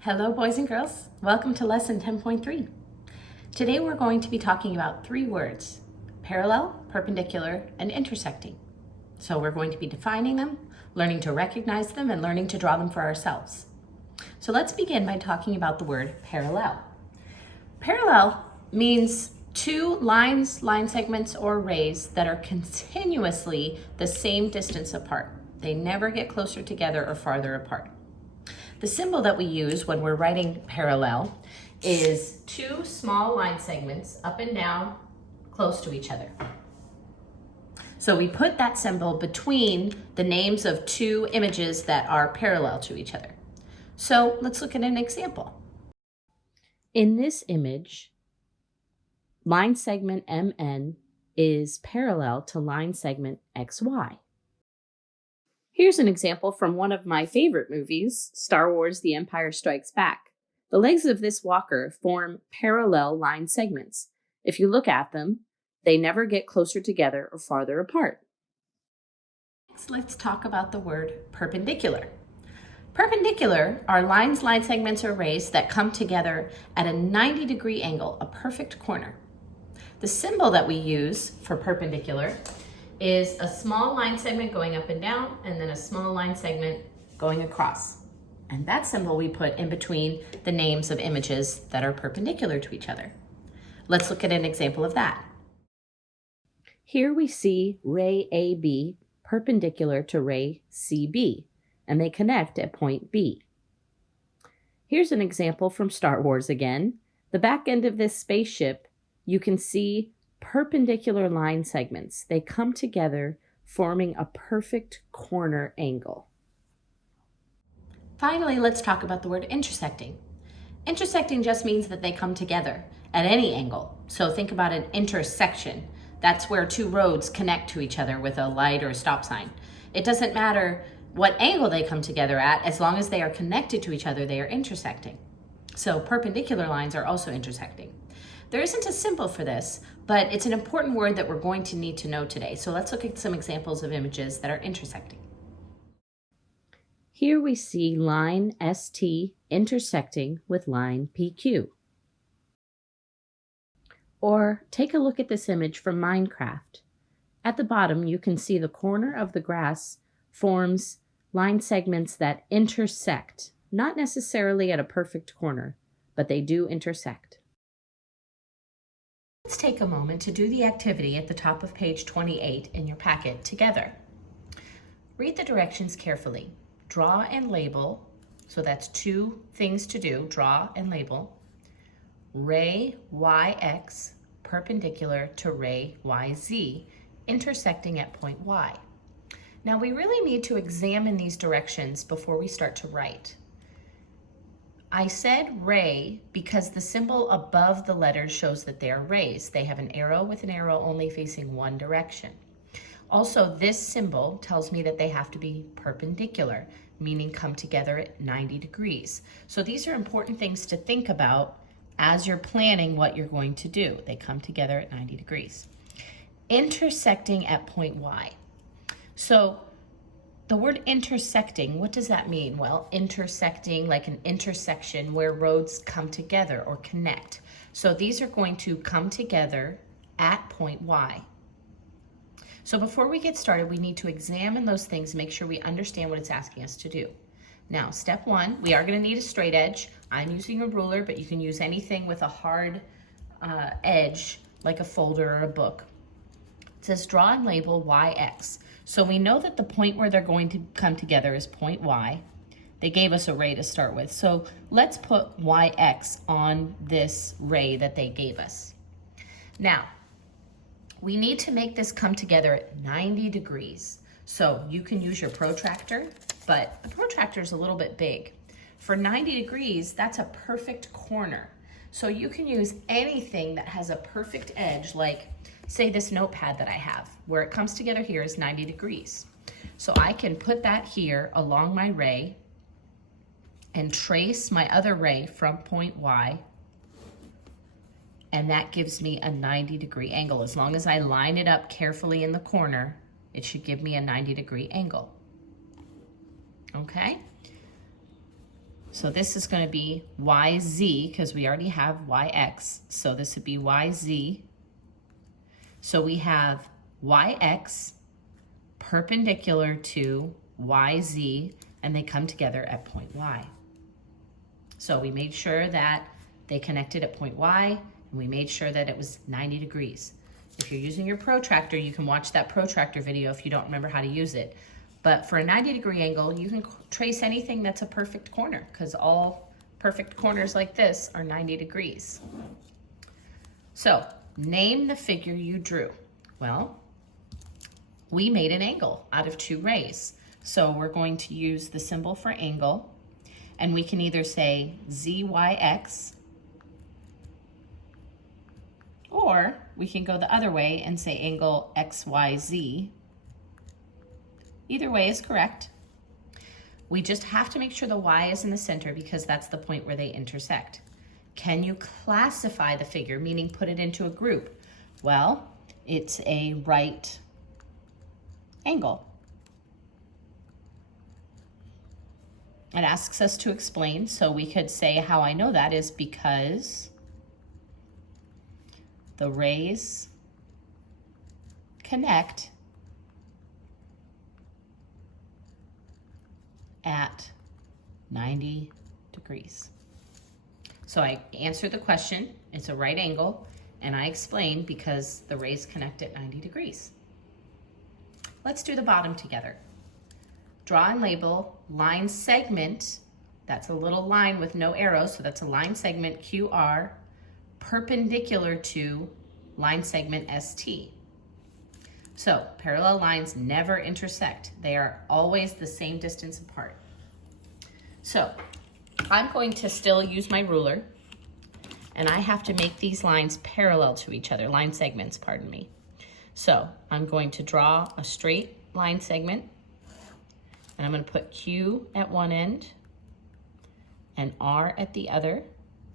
Hello, boys and girls. Welcome to lesson 10.3. Today we're going to be talking about three words: parallel, perpendicular, and intersecting. So we're going to be defining them, learning to recognize them, and learning to draw them for ourselves. So let's begin by talking about the word parallel. Parallel means two lines, line segments, or rays that are continuously the same distance apart. They never get closer together or farther apart. The symbol that we use when we're writing parallel is two small line segments up and down close to each other. So we put that symbol between the names of two images that are parallel to each other. So let's look at an example. In this image, line segment MN is parallel to line segment XY. Here's an example from one of my favorite movies, Star Wars: The Empire Strikes Back. The legs of this walker form parallel line segments. If you look at them, they never get closer together or farther apart. Next, let's talk about the word perpendicular. Perpendicular are lines, line segments, or rays that come together at a 90-degree angle, a perfect corner. The symbol that we use for perpendicular is a small line segment going up and down, and then a small line segment going across. And that symbol we put in between the names of images that are perpendicular to each other. Let's look at an example of that. Here we see ray AB perpendicular to ray CB, and they connect at point B. Here's an example from Star Wars again. The back end of this spaceship, you can see perpendicular line segments. They come together, forming a perfect corner angle. Finally, let's talk about the word intersecting. Intersecting just means that they come together at any angle. So think about an intersection. That's where two roads connect to each other with a light or a stop sign. It doesn't matter what angle they come together at, as long as they are connected to each other, they are intersecting. So perpendicular lines are also intersecting. There isn't a symbol for this, but it's an important word that we're going to need to know today. So let's look at some examples of images that are intersecting. Here we see line ST intersecting with line PQ. Or take a look at this image from Minecraft. At the bottom, you can see the corner of the grass forms line segments that intersect, not necessarily at a perfect corner, but they do intersect. Let's take a moment to do the activity at the top of page 28 in your packet together. Read the directions carefully. Draw and label, so that's two things to do, draw and label, ray YX perpendicular to ray YZ, intersecting at point Y. Now we really need to examine these directions before we start to write. I said ray because the symbol above the letters shows that they are rays. They have an arrow with an arrow only facing one direction. Also, this symbol tells me that they have to be perpendicular, meaning come together at 90 degrees. So these are important things to think about as you're planning what you're going to do. They come together at 90 degrees. Intersecting at point Y. So the word intersecting, what does that mean? Well, intersecting, like an intersection where roads come together or connect. So these are going to come together at point Y. So before we get started, we need to examine those things, make sure we understand what it's asking us to do. Now, step one, we are going to need a straight edge. I'm using a ruler, but you can use anything with a hard edge, like a folder or a book. It says draw and label YX. So we know that the point where they're going to come together is point Y. They gave us a ray to start with. So let's put YX on this ray that they gave us. Now, we need to make this come together at 90 degrees. So you can use your protractor, but the protractor is a little bit big. For 90 degrees, that's a perfect corner. So you can use anything that has a perfect edge, like say this notepad that I have, where it comes together here is 90 degrees. So I can put that here along my ray and trace my other ray from point Y, and that gives me a 90-degree angle. As long as I line it up carefully in the corner, it should give me a 90-degree angle. Okay? So this is going to be YZ because we already have YX. So this would be YZ. So we have YX perpendicular to YZ, and they come together at point Y. So we made sure that they connected at point Y, and we made sure that it was 90 degrees. If you're using your protractor, you can watch that protractor video if you don't remember how to use it. But for a 90-degree angle, you can trace anything that's a perfect corner, because all perfect corners like this are 90 degrees. So name the figure you drew. Well, we made an angle out of two rays. So we're going to use the symbol for angle, and we can either say ZYX, or we can go the other way and say angle XYZ. Either way is correct. We just have to make sure the Y is in the center because that's the point where they intersect. Can you classify the figure, meaning put it into a group? Well, it's a right angle. It asks us to explain, so we could say how I know that is because the rays connect at 90 degrees. So I answered the question, it's a right angle, and I explained because the rays connect at 90 degrees. Let's do the bottom together. Draw and label line segment, that's a little line with no arrows, so that's a line segment QR, perpendicular to line segment ST. So parallel lines never intersect. They are always the same distance apart. So I'm going to still use my ruler, and I have to make these lines parallel to each other, line segments, pardon me. So I'm going to draw a straight line segment, and I'm going to put Q at one end and R at the other.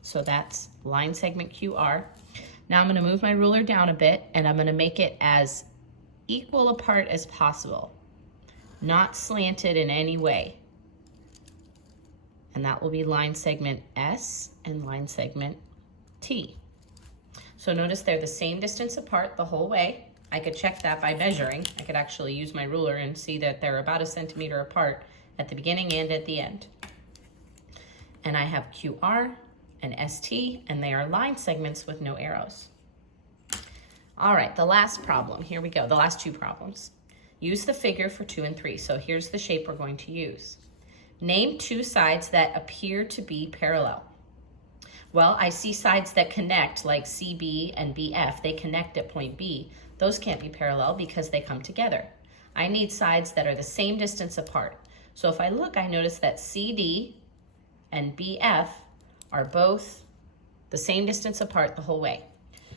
So that's line segment QR. Now I'm going to move my ruler down a bit, and I'm going to make it as equal apart as possible, not slanted in any way. And that will be line segment S and line segment T. So notice they're the same distance apart the whole way. I could check that by measuring. I could actually use my ruler and see that they're about 1 centimeter apart at the beginning and at the end. And I have QR and ST, and they are line segments with no arrows. All right, the last problem. Here we go, the last two problems. Use the figure for 2 and 3. So here's the shape we're going to use. Name two sides that appear to be parallel. Well, I see sides that connect, like CB and BF. They connect at point B. Those can't be parallel because they come together. I need sides that are the same distance apart. So if I look, I notice that CD and BF are both the same distance apart the whole way.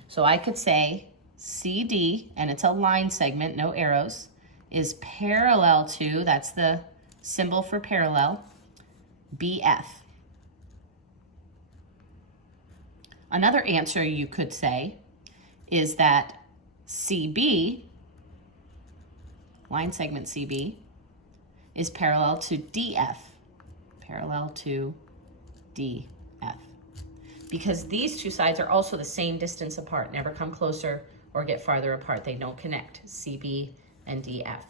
So I could say CD, and it's a line segment, no arrows, is parallel to, that's the symbol for parallel, BF. Another answer you could say is that CB, line segment CB, is parallel to DF, parallel to DF. Because these two sides are also the same distance apart, never come closer or get farther apart. They don't connect, CB and DF.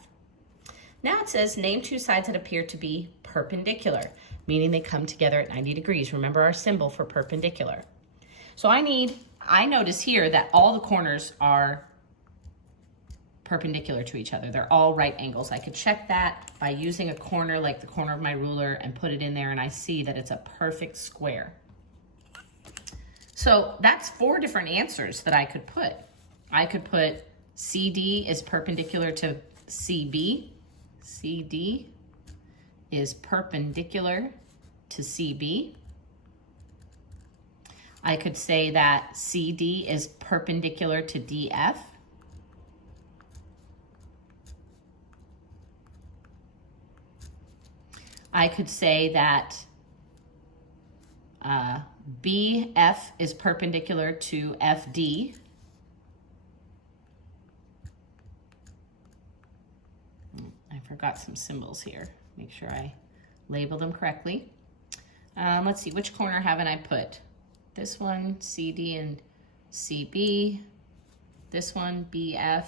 Now it says name two sides that appear to be perpendicular, meaning they come together at 90 degrees. Remember our symbol for perpendicular. So I notice here that all the corners are perpendicular to each other. They're all right angles. I could check that by using a corner like the corner of my ruler and put it in there, and I see that it's a perfect square. So that's 4 different answers that I could put. I could put CD is perpendicular to CB. CD is perpendicular to CB. I could say that CD is perpendicular to DF. I could say that BF is perpendicular to FD. I forgot some symbols here. Make sure I label them correctly. Let's see, which corner haven't I put? This one, CD and CB. This one, BF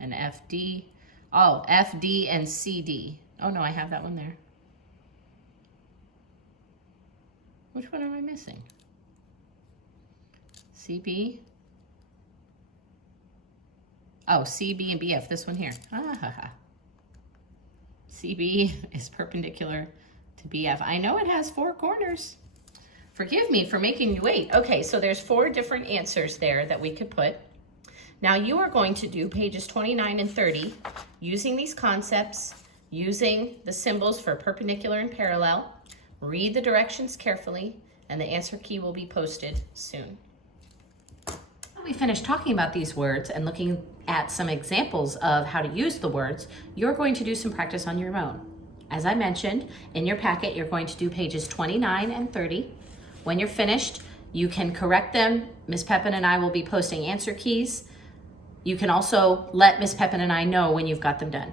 and FD. Oh, FD and CD. Oh no, I have that one there. Which one am I missing? CB. Oh, CB and BF, this one here. CB is perpendicular to BF. I know it has 4 corners. Forgive me for making you wait. Okay, so there's 4 different answers there that we could put. Now you are going to do pages 29 and 30 using these concepts, using the symbols for perpendicular and parallel. Read the directions carefully, and the answer key will be posted soon. When we finish talking about these words and looking at some examples of how to use the words, you're going to do some practice on your own. As I mentioned, in your packet, you're going to do pages 29 and 30. When you're finished, you can correct them. Miss Pepin and I will be posting answer keys. You can also let Miss Pepin and I know when you've got them done.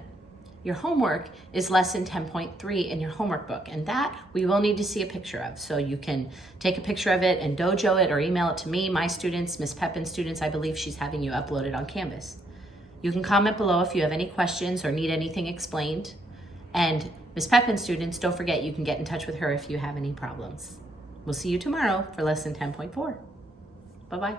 Your homework is lesson 10.3 in your homework book, and that we will need to see a picture of. So you can take a picture of it and dojo it or email it to me, my students, Miss Pepin's students. I believe she's having you upload it on Canvas. You can comment below if you have any questions or need anything explained. And Miss Pepin's students, don't forget you can get in touch with her if you have any problems. We'll see you tomorrow for lesson 10.4. Bye-bye.